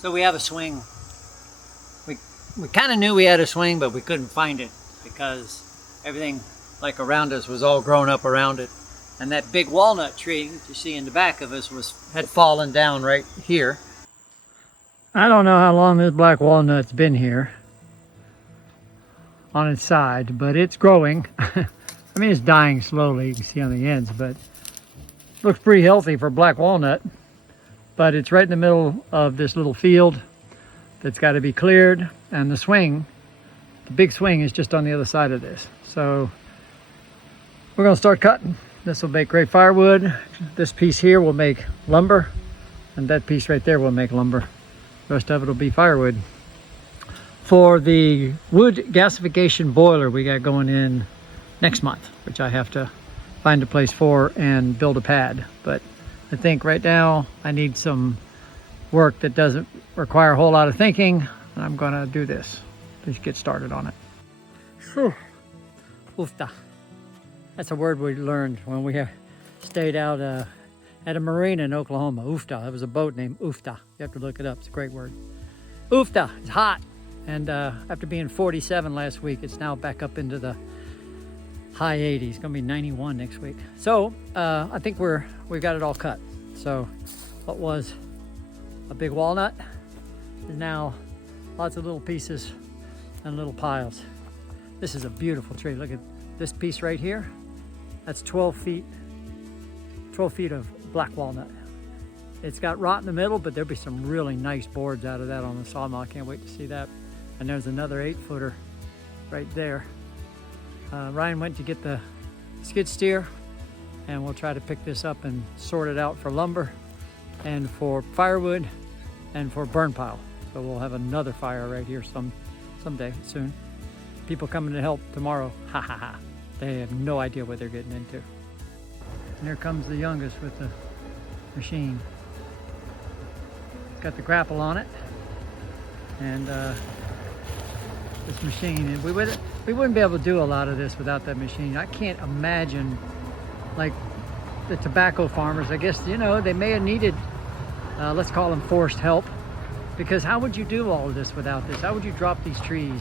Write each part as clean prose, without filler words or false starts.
So we have a swing. We kind of knew we had a swing, but we couldn't find it because everything like around us was all grown up around it. And that big walnut tree that you see in the back of us had fallen down right here. I don't know how long this black walnut's been here on its side, but it's growing. I mean, it's dying slowly, you can see on the ends, but looks pretty healthy for black walnut. But it's right in the middle of this little field that's got to be cleared, and the swing, the big swing, is just on the other side of this. So we're going to start cutting. This will make great firewood. This piece here will make lumber, and that piece right there will make lumber. The rest of it will be firewood. For the wood gasification boiler we got going in next month, which I have to find a place for and build a pad. But I think right now I need some work that doesn't require a whole lot of thinking, and I'm gonna do this. Just get started on it. Whew. Oofta. That's a word we learned when we stayed out at a marina in Oklahoma. Oofta. That was a boat named Oofta. You have to look it up. It's a great word. Oofta. It's hot. And after being 47 last week, it's now back up into the high 80s. It's gonna be 91 next week. So I think we've got it all cut. So what was a big walnut is now lots of little pieces and little piles. This is a beautiful tree. Look at this piece right here. That's 12 feet of black walnut. It's got rot in the middle, but there'll be some really nice boards out of that on the sawmill. I can't wait to see that. And there's another 8-footer right there. Ryan went to get the skid steer, and we'll try to pick this up and sort it out for lumber and for firewood and for burn pile. So we'll have another fire right here someday soon. People coming to help tomorrow, ha ha ha. They have no idea what they're getting into. And here comes the youngest with the machine. It's got the grapple on it, and this machine, and we wouldn't be able to do a lot of this without that machine. I can't imagine, like the tobacco farmers, I guess, you know, they may have needed, let's call them forced help, because how would you do all of this without this? How would you drop these trees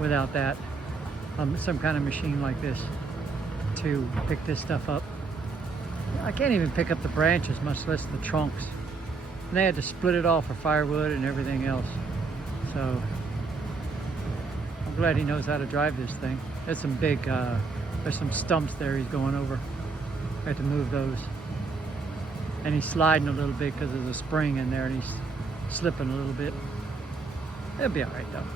without that? Some kind of machine like this to pick this stuff up. I can't even pick up the branches, much less the trunks. And they had to split it off for firewood and everything else. So I'm glad he knows how to drive this thing. There's some big, there's some stumps there he's going over. I have to move those. And he's sliding a little bit because there's a spring in there, and he's slipping a little bit. It'll be all right though.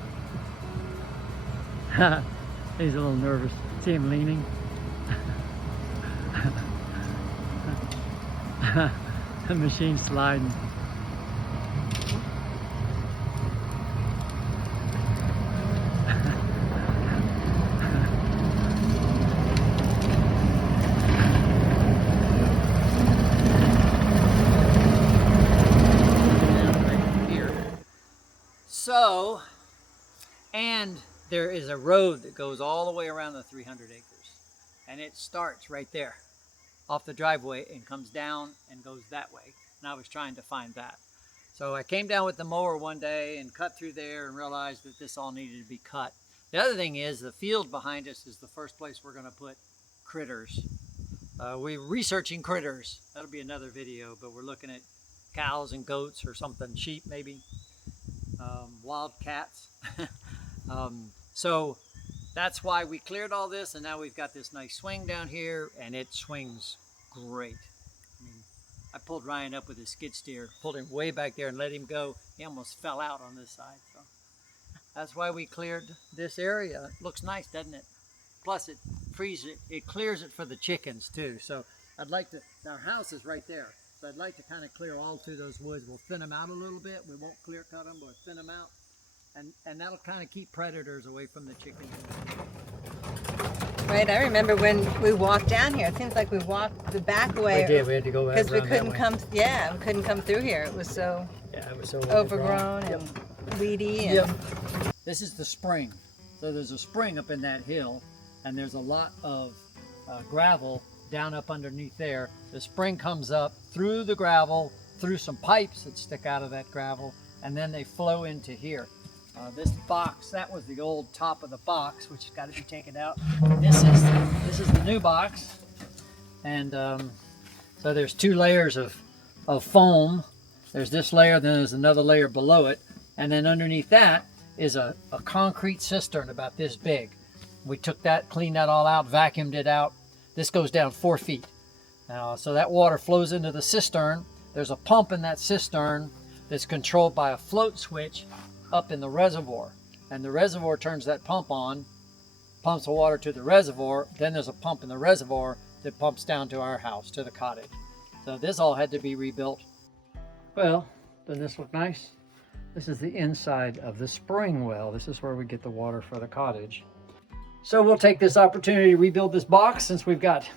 He's a little nervous. See him leaning? The machine's sliding. So, and there is a road that goes all the way around the 300 acres, and it starts right there off the driveway and comes down and goes that way. And I was trying to find that. So I came down with the mower one day and cut through there and realized that this all needed to be cut. The other thing is the field behind us is the first place we're going to put critters. We're researching critters. That'll be another video, but we're looking at cows and goats or something, sheep maybe, wild cats. So that's why we cleared all this, and now we've got this nice swing down here, and it swings great. I mean, I pulled Ryan up with his skid steer, pulled him way back there and let him go. He almost fell out on this side. So that's why we cleared this area. It looks nice, doesn't it? Plus it frees it, it clears it for the chickens too. So I'd like to, our house is right there. So I'd like to kind of clear all through those woods. We'll thin them out a little bit. We won't clear cut them, but thin them out. And that'll kind of keep predators away from the chickens. Right, I remember when we walked down here. It seems like we walked the back way. We did. We had to go back because we couldn't come. Yeah, we couldn't come through here. It was so. Yeah, it was so overgrown and weedy. And... Yep. This is the spring. So there's a spring up in that hill, and there's a lot of gravel down up underneath there. The spring comes up through the gravel, through some pipes that stick out of that gravel, and then they flow into here. This box, that was the old top of the box, which has got to be taken out. This is the new box, and so there's 2 layers of foam. There's this layer, then there's another layer below it, and then underneath that is a concrete cistern about this big. We took that, cleaned that all out, vacuumed it out. This goes down 4 feet. So that water flows into the cistern. There's a pump in that cistern that's controlled by a float switch up in the reservoir, and the reservoir turns that pump on, pumps the water to the reservoir. Then there's a pump in the reservoir that pumps down to our house, to the cottage. So this all had to be rebuilt. Well, doesn't this look nice? This is the inside of the spring well. This is where we get the water for the cottage. So we'll take this opportunity to rebuild this box since we've got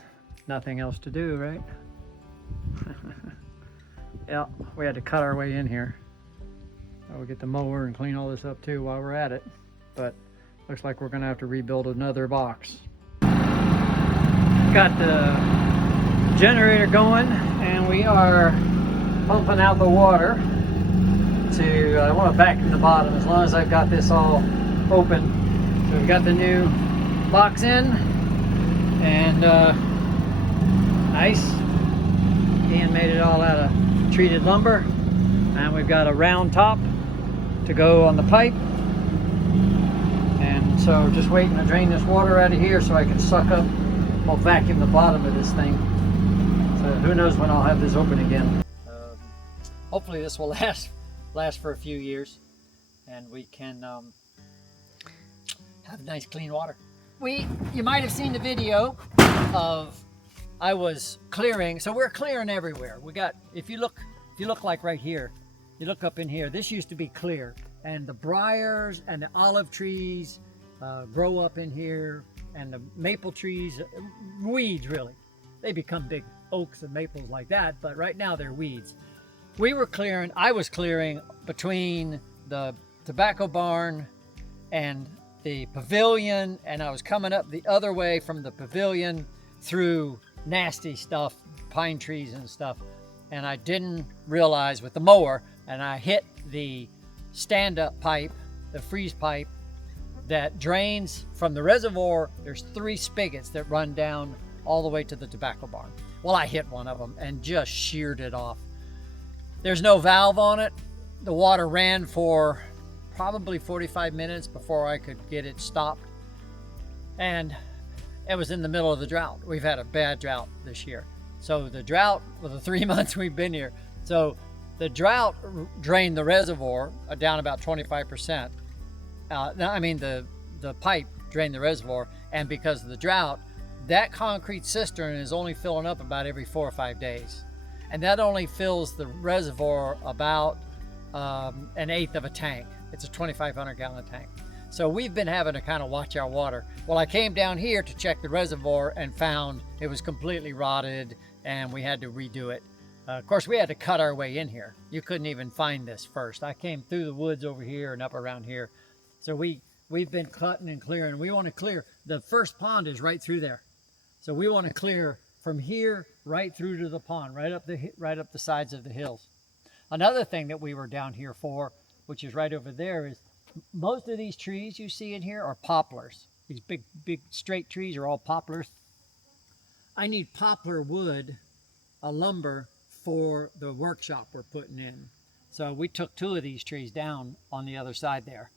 nothing else to do, right? Yeah, we had to cut our way in here. We'll get the mower and clean all this up too while we're at it. But looks like we're gonna have to rebuild another box. Got the generator going, and we are pumping out the water to, I want to vacuum the bottom as long as I've got this all open. So we've got the new box in, and nice. Ian made it all out of treated lumber, and we've got a round top to go on the pipe. And so just waiting to drain this water out of here so I can suck up, I'll vacuum the bottom of this thing. So who knows when I'll have this open again. Hopefully this will last for a few years, and we can have nice clean water. You might have seen the video of I was clearing. So we're clearing everywhere. We got, if you look like right here, you look up in here, this used to be clear, and the briars and the olive trees grow up in here, and the maple trees, weeds really. They become big oaks and maples like that, but right now they're weeds. I was clearing between the tobacco barn and the pavilion, and I was coming up the other way from the pavilion through nasty stuff, pine trees and stuff, and I didn't realize with the mower, and I hit the stand-up pipe, the freeze pipe that drains from the reservoir. There's 3 spigots that run down all the way to the tobacco barn. Well, I hit one of them and just sheared it off. There's no valve on it. The water ran for probably 45 minutes before I could get it stopped. And it was in the middle of the drought. We've had a bad drought this year. So the drought, for the 3 months we've been here, so the drought drained the reservoir down about 25%. I mean, the pipe drained the reservoir, and because of the drought, that concrete cistern is only filling up about every 4 or 5 days. And that only fills the reservoir about 1/8 of a tank. It's a 2,500 gallon tank. So we've been having to kind of watch our water. Well, I came down here to check the reservoir and found it was completely rotted, and we had to redo it. Of course, we had to cut our way in here. You couldn't even find this first. I came through the woods over here and up around here. So we've been cutting and clearing. We want to clear. The first pond is right through there. So we want to clear from here right through to the pond, right up the sides of the hills. Another thing that we were down here for, which is right over there, is most of these trees you see in here are poplars. These big straight trees are all poplars. I need poplar wood, a lumber, for the workshop we're putting in. So we took 2 of these trees down on the other side there.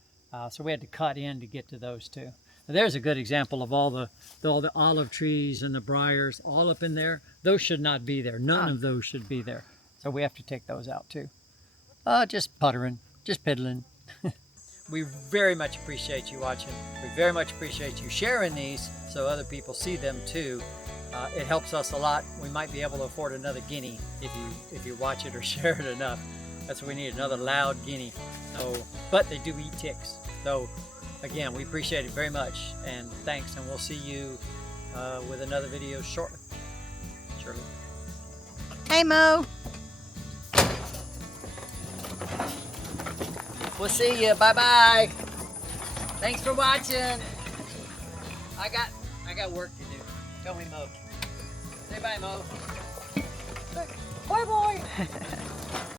So we had to cut in to get to those 2. Now, there's a good example of all the olive trees and the briars all up in there. Those should not be there. None of those should be there. So we have to take those out too. Just puttering, just piddling. We very much appreciate you watching. We very much appreciate you sharing these so other people see them too. It helps us a lot. We might be able to afford another guinea if you watch it or share it enough. That's what we need, another loud guinea. So, but they do eat ticks. So again, we appreciate it very much, and thanks, and we'll see you with another video shortly. Shirley. Hey, Mo. We'll see you. Bye-bye. Thanks for watching. I got work to do. Tell me, Mo. Say bye, Mo. Bye, boy.